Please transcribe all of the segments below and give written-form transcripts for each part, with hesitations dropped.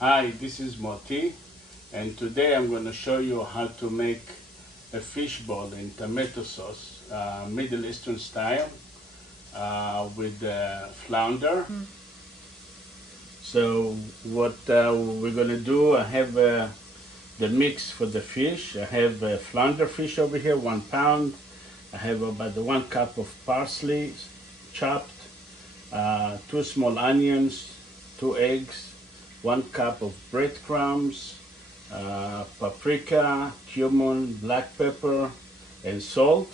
Hi, this is Moti, and today I'm going to show you how to make a fish ball in tomato sauce, Middle Eastern style, with flounder. So what we're going to do, I have the mix for the fish. I have flounder fish over here, 1 pound. I have about 1 cup of parsley chopped, 2 small onions, 2 eggs, 1 cup of breadcrumbs, paprika, cumin, black pepper, and salt.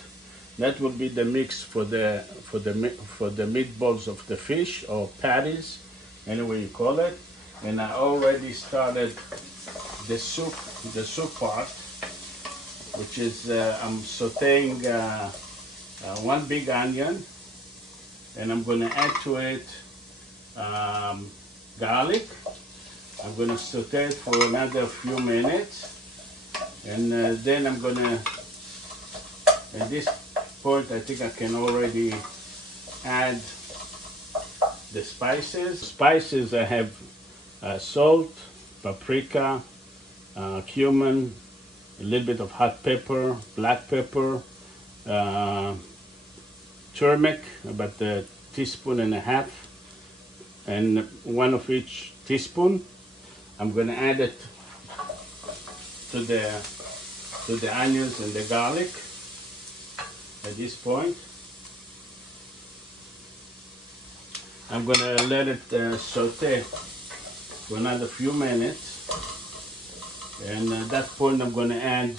That will be the mix for the meatballs of the fish, or patties, any way you call it. And I already started the soup part, which is I'm sauteing 1 big onion, and I'm going to add to it garlic. I'm going to saute it for another few minutes, and then I'm going to, at this point, I think I can already add the spices. Spices, I have salt, paprika, cumin, a little bit of hot pepper, black pepper, turmeric, about 1.5 teaspoons, and 1 of each teaspoon. I'm going to add it to the onions and the garlic at this point. I'm going to let it saute for another few minutes, and at that point I'm going to add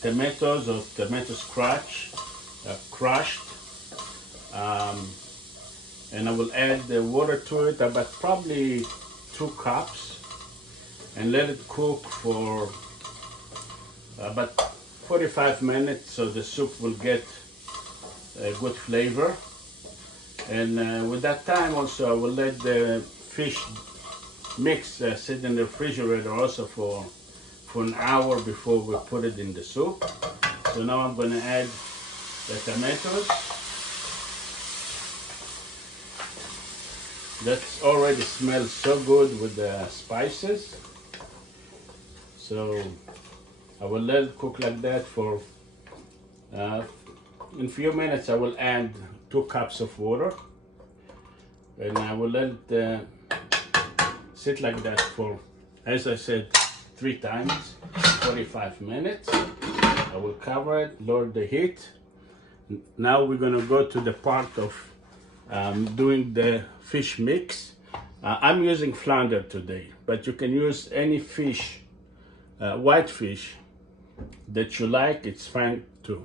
tomatoes or tomatoes crushed, and I will add the water to it, about probably 2 cups, and let it cook for about 45 minutes so the soup will get a good flavor. And with that time also, I will let the fish mix sit in the refrigerator also for an hour before we put it in the soup. So now I'm going to add the tomatoes. That already smells so good with the spices. So I will let it cook like that for in a few minutes. I will add 2 cups of water, and I will let it sit like that for, as I said, 3 times, 45 minutes. I will cover it, lower the heat. Now we're going to go to the part of doing the fish mix. I'm using flounder today, but you can use any fish, white fish that you like. It's fine too.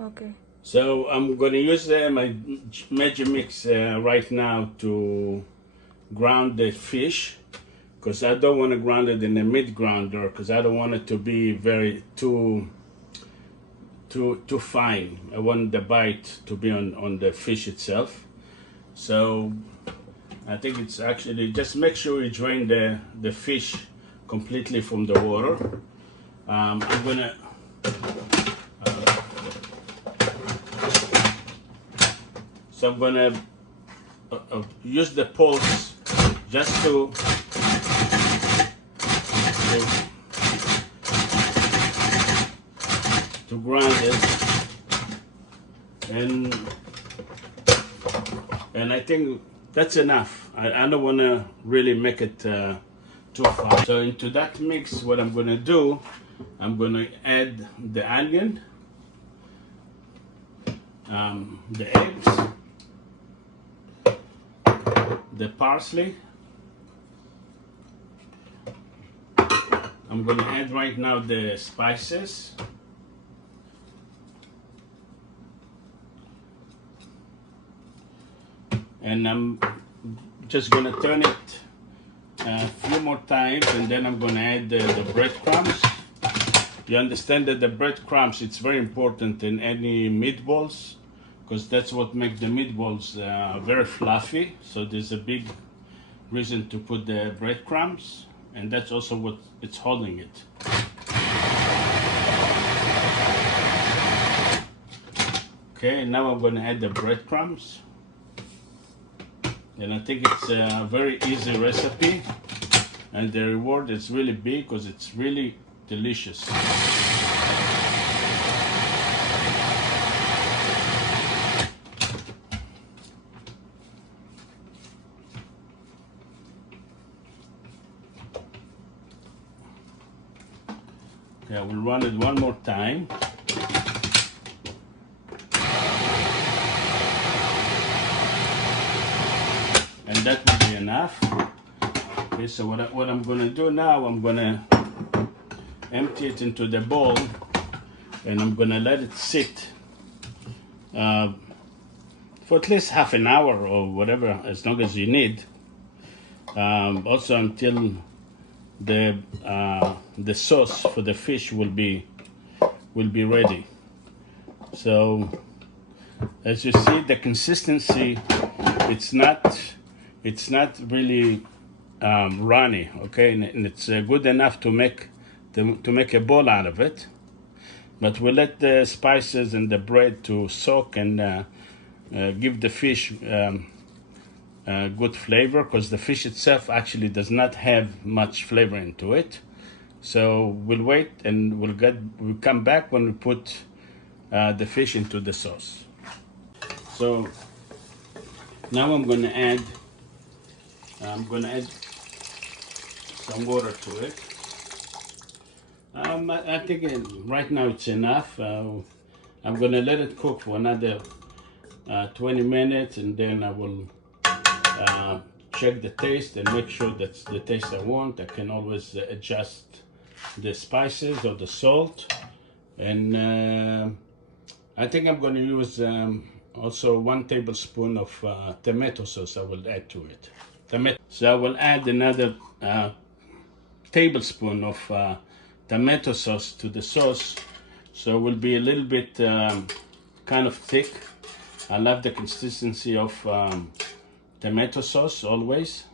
Okay. So I'm going to use my magic mix right now to ground the fish, because I don't want to ground it in a meat grounder, because I don't want it to be too fine. I want the bite to be on the fish itself. So I think it's actually, just make sure you drain the fish completely from the water. I'm gonna so I'm gonna use the pulse just to grind it, and I think that's enough. I don't want to really make it too fine. So into that mix, what I'm going to do, I'm going to add the onion, the eggs, the parsley. I'm going to add right now the spices. And I'm just going to turn it a few more times, and then I'm going to add the breadcrumbs. You understand that the breadcrumbs, it's very important in any meatballs, because that's what makes the meatballs very fluffy. So there's a big reason to put the breadcrumbs, and that's also what it's holding it. Okay, now I'm going to add the breadcrumbs. And I think it's a very easy recipe, and the reward is really big because it's really delicious. Okay, I will run it one more time. And that will be enough. Okay, so what I'm gonna do now, I'm gonna empty it into the bowl, and I'm gonna let it sit for at least half an hour or whatever, as long as you need. Also until the sauce for the fish will be ready. So as you see, the consistency, it's not really runny, okay, and it's good enough to make a ball out of it. But we let the spices and the bread to soak and give the fish good flavor, because the fish itself actually does not have much flavor into it. So we'll wait and we'll come back when we put the fish into the sauce. So now I'm gonna add some water to it. I think right now it's enough. I'm gonna let it cook for another 20 minutes, and then I will check the taste and make sure that's the taste I want. I can always adjust the spices or the salt. And I think I'm going to use also 1 tablespoon of tomato sauce I will add to it. So I will add another tablespoon of tomato sauce to the sauce, so it will be a little bit kind of thick. I love the consistency of tomato sauce always,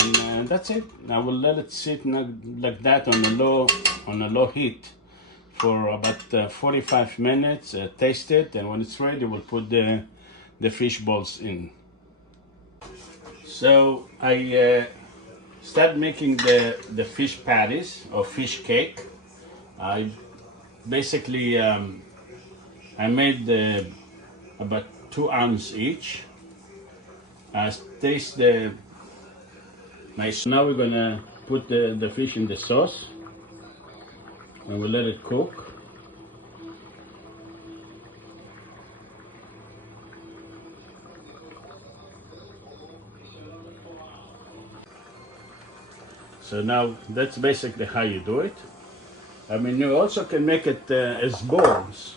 and that's it. I will let it sit like that on a low heat for about 45 minutes. Taste it, and when it's ready, we'll put the fish balls in. So I start making the fish patties or fish cake. I basically I made about 2 ounces each. Taste the nice. Now we're gonna put the fish in the sauce, and we'll let it cook. So now that's basically how you do it. I mean, you also can make it as balls.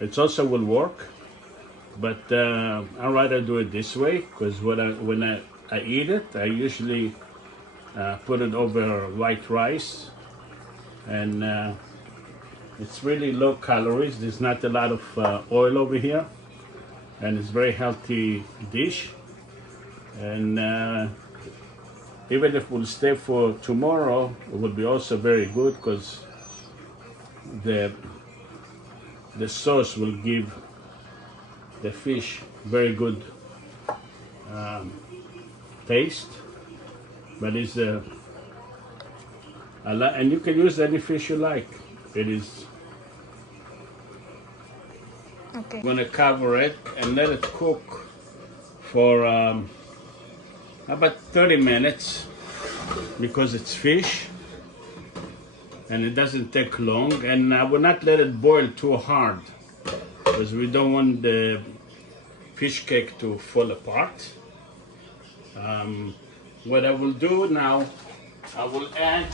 It also will work, but I'd rather do it this way, because when I eat it, I usually put it over white rice, and it's really low calories. There's not a lot of oil over here, and it's a very healthy dish. And even if we'll stay for tomorrow, it will be also very good, because the sauce will give the fish very good taste. But it's and you can use any fish you like. It is. Okay. I'm gonna cover it and let it cook for about 30 minutes, because it's fish and it doesn't take long. And I will not let it boil too hard, because we don't want the fish cake to fall apart. What I will do now, I will add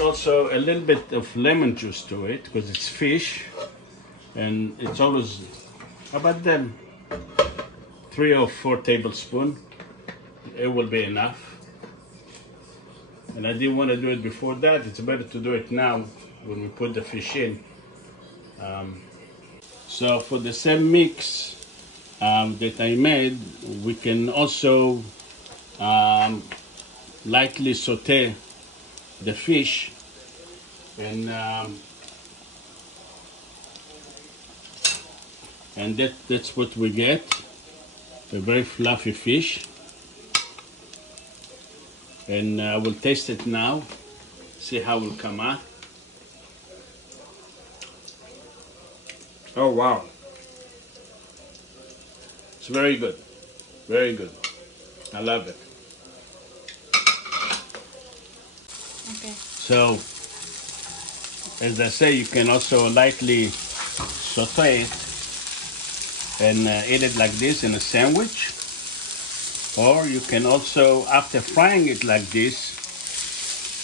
also a little bit of lemon juice to it, because it's fish, and it's always about 3 or 4 tablespoons. It will be enough. And I didn't want to do it before that. It's better to do it now when we put the fish in. So for the same mix that I made, we can also lightly saute the fish, and And that's what we get, a very fluffy fish. And I will taste it now, see how it will come out. Oh wow, it's very good, very good. I love it. Okay. So, as I say, you can also lightly saute it and eat it like this in a sandwich. Or you can also, after frying it like this,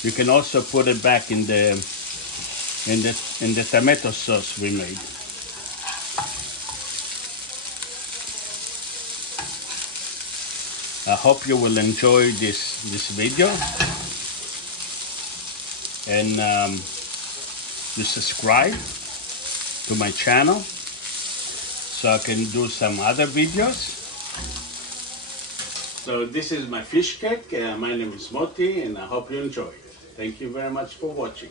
you can also put it back in the tomato sauce we made. I hope you will enjoy this video, and you subscribe to my channel so I can do some other videos. So this is my fish cake. My name is Moti, and I hope you enjoy it. Thank you very much for watching.